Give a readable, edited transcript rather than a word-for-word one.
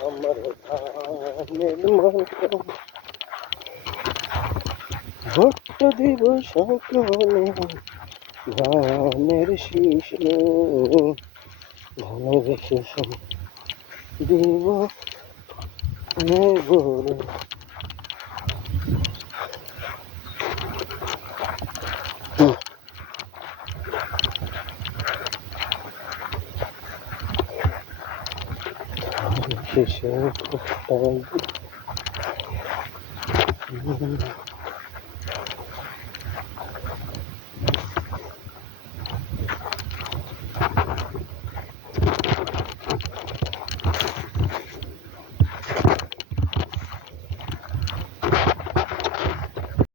আমার ধানের মতো ভোট দিব সকলে ধানের শীষে ধানের শীষে দিব বলে শীষে